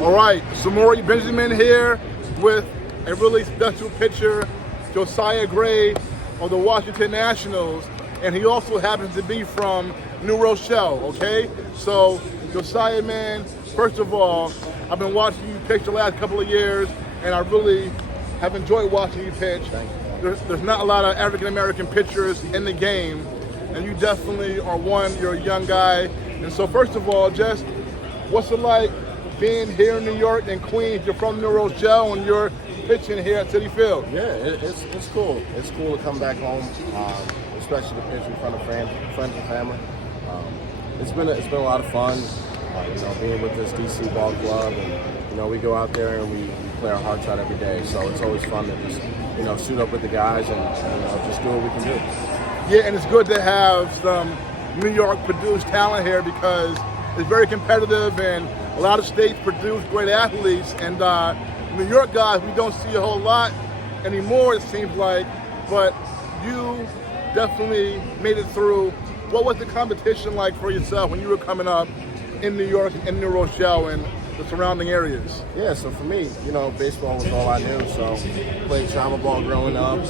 All right, Samori Benjamin here with a really special pitcher, Josiah Gray of the Washington Nationals, and he also happens to be from New Rochelle, okay? So, Josiah, man, first of all, I've been watching you pitch the last couple of years, and I really have enjoyed watching you pitch. There's not a lot of African-American pitchers in the game, and you definitely are one. You're a young guy. And so, first of all, just what's it like being here in New York and Queens? You're from New Rochelle, and you're pitching here at Citi Field. Yeah, it's cool. It's cool to come back home, especially to pitch in front of friends and family. It's been a lot of fun, being with this DC ball club, and we go out there and we play our hearts out every day. So it's always fun to just suit up with the guys and just do what we can do. Yeah, and it's good to have some New York produced talent here because it's very competitive, and a lot of states produce great athletes, and New York guys we don't see a whole lot anymore, it seems like, but you definitely made it through. What was the competition like for yourself when you were coming up in New York and New Rochelle and the surrounding areas? Yeah, so for me, baseball was all I knew, so played travel ball growing up.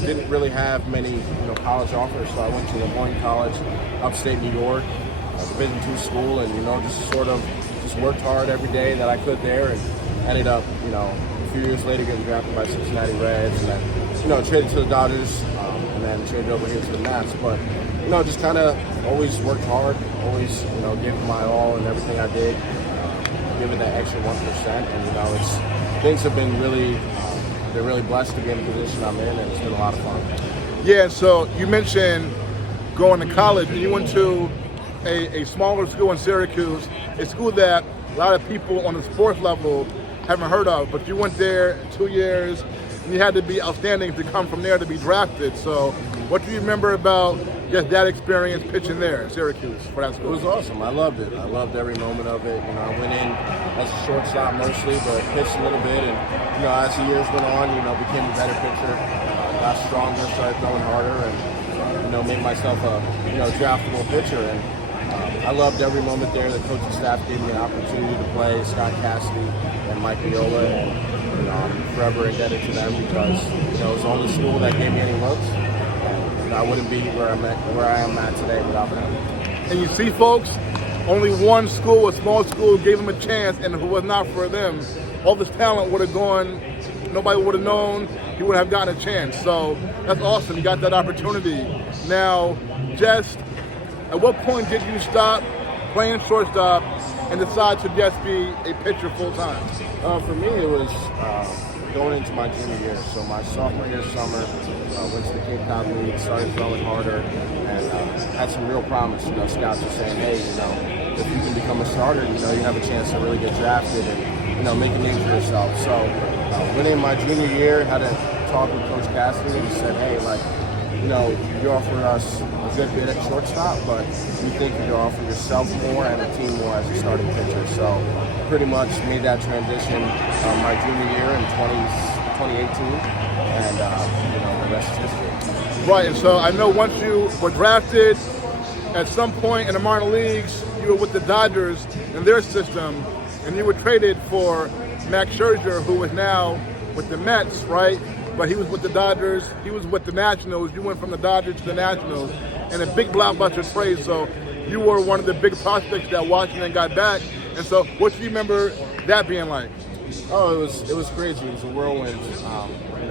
Didn't really have many, college offers, so I went to Lemoyne College, upstate New York, Division II school, and, just worked hard every day that I could there, and ended up, a few years later getting drafted by Cincinnati Reds, and then, traded to the Dodgers, and then traded over here to the Nats, but, just kind of always worked hard, always, gave it my all and everything I did, giving that extra 1%, and, things have been really blessed to be in the position I'm in, and it's been a lot of fun. Yeah, so you mentioned going to college, and you went to a smaller school in Syracuse, a school that a lot of people on the sports level haven't heard of, but you went there 2 years, and you had to be outstanding to come from there to be drafted. So what do you remember about just that experience pitching there in Syracuse for that school? It was awesome. I loved it. I loved every moment of it. I went in as a shortstop mostly, but pitched a little bit, and as the years went on, became a better pitcher, got stronger, started throwing harder, and made myself a draftable pitcher. And I loved every moment there. The coaching staff gave me an opportunity to play. Scott Cassidy and Mike Viola, and I'm forever indebted to them because it was the only school that gave me any looks. And I wouldn't be where I am at today without them. And you see, folks, only one school, a small school, gave him a chance, and if it was not for them, all this talent would have gone. Nobody would have known. He would have gotten a chance. So that's awesome. You got that opportunity. Now, just at what point did you stop playing shortstop and decide to just be a pitcher full time? For me, it was going into my junior year. So my sophomore year summer, went to the Cape Cod League, started throwing harder, and had some real promise. Scouts were saying, hey, if you can become a starter, you have a chance to really get drafted and make a name for yourself. So went in my junior year, had a talk with Coach Cassidy, and he said, hey, you're offering us a good bit at shortstop, but we think you're offering yourself more and the team more as a starting pitcher. So pretty much made that transition my junior year in 2018, and the rest is history. Right, and so I know once you were drafted, at some point in the minor leagues, you were with the Dodgers in their system, and you were traded for Max Scherzer, who is now with the Mets, right? But he was with the Dodgers, he was with the Nationals. You went from the Dodgers to the Nationals in a big blockbuster trade, so you were one of the big prospects that Washington got back. And so what do you remember that being like? Oh, it was crazy. It was a whirlwind.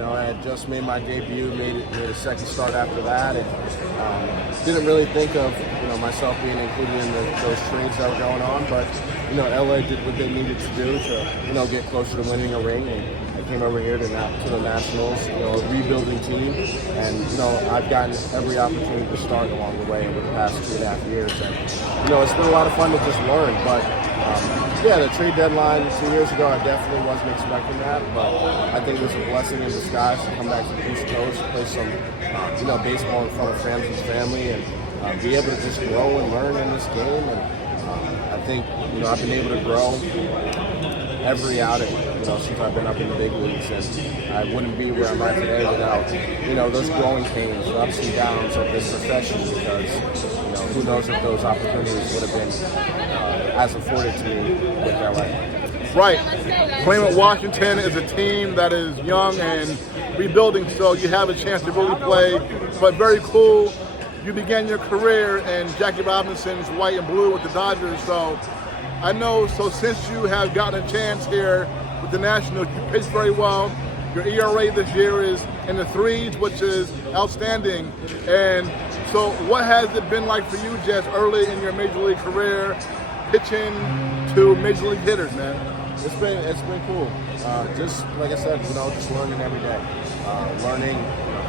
I had just made my debut, made a second start after that, and didn't really think of myself being included in those trades that were going on. But LA did what they needed to do to get closer to winning a ring, and I came over here to the Nationals, a rebuilding team, and I've gotten every opportunity to start along the way over the past 2.5 years, and it's been a lot of fun to just learn. But the trade deadline 2 years ago, I definitely wasn't expecting that, but I think it was a blessing in disguise to come back to the East Coast, play some baseball in front of friends and family, and be able to just grow and learn in this game. And I think I've been able to grow every outing, since I've been up in the big leagues, and I wouldn't be where I'm at today without, those growing pains, the ups and downs of this profession, because, who knows if those opportunities would have been as afforded to me with LA. right. Playing with Washington is a team that is young and rebuilding, so you have a chance to really play. But very cool. You began your career in Jackie Robinson's white and blue with the Dodgers, so I know. So since you have gotten a chance here with the Nationals, you pitched very well. Your ERA this year is in the 3s, which is outstanding. And so what has it been like for you, Jess, early in your Major League career, pitching to Major League hitters, man? It's been cool. Just like I said, just learning every day. Learning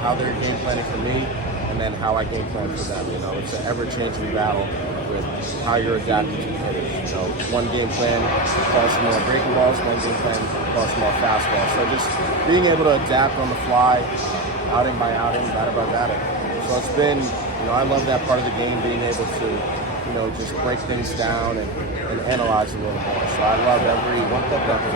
how they're game planning for me, and then how I game plan for them. It's an ever-changing battle with how you're adapting to the hitters. One game plan calls for more breaking balls, one game plan calls for more fastballs. So just being able to adapt on the fly, outing by outing, batter by batter. So it's been, I love that part of the game, being able to, just break things down and analyze a little more. So I love every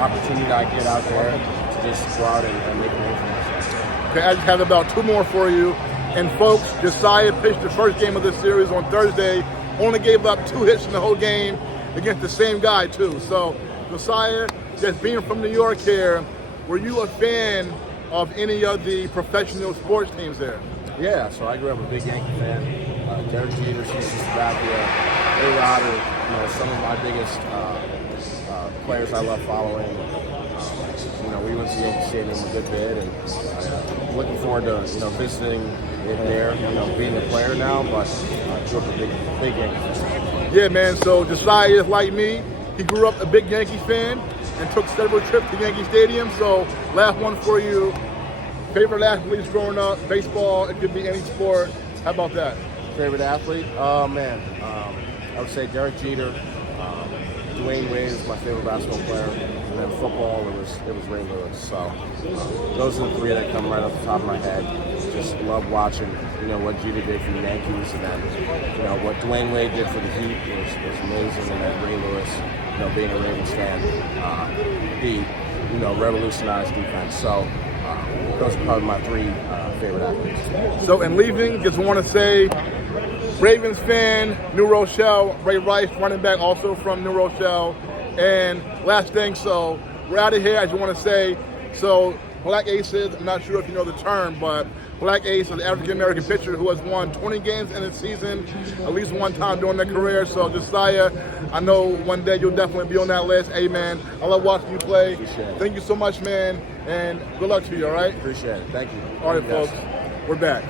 opportunity I get out there to just go out and make a name for myself. Okay, I just have about 2 more for you. And folks, Josiah pitched the first game of this series on Thursday, only gave up 2 hits in the whole game against the same guy too. So Josiah, just being from New York here, were you a fan of any of the professional sports teams there? Yeah, so I grew up a big Yankee fan. Derek Jeter, CC Sabathia, A-Rod are some of my biggest players I love following. We went to Yankee Stadium a good bit, and looking forward to visiting it there. Being a player now, but grew up a big Yankee fan. Yeah, man. So Josiah is like me. He grew up a big Yankee fan and took several trips to Yankee Stadium. So last one for you. Favorite athletes growing up? Baseball. It could be any sport. How about that? Favorite athlete? Oh man, I would say Derek Jeter. Dwayne Wade is my favorite basketball player, and then football it was Ray Lewis. So those are the 3 that come right off the top of my head. Just love watching, what Jeter did for the Yankees, and then what Dwayne Wade did for the Heat was amazing, and then Ray Lewis, being a Ravens fan, he revolutionized defense. So those are probably my 3 favorite athletes. So in leaving, just want to say, Ravens fan, New Rochelle, Ray Rice, running back, also from New Rochelle. And last thing, so we're out of here. I just want to say, so Black Aces, I'm not sure if you know the term, but Black Ace is an African-American pitcher who has won 20 games in a season, at least one time during their career. So Josiah, I know one day you'll definitely be on that list. Hey, man, I love watching you play. Thank you so much, man, and good luck to you, all right? Appreciate it. Thank you. All right, folks, we're back.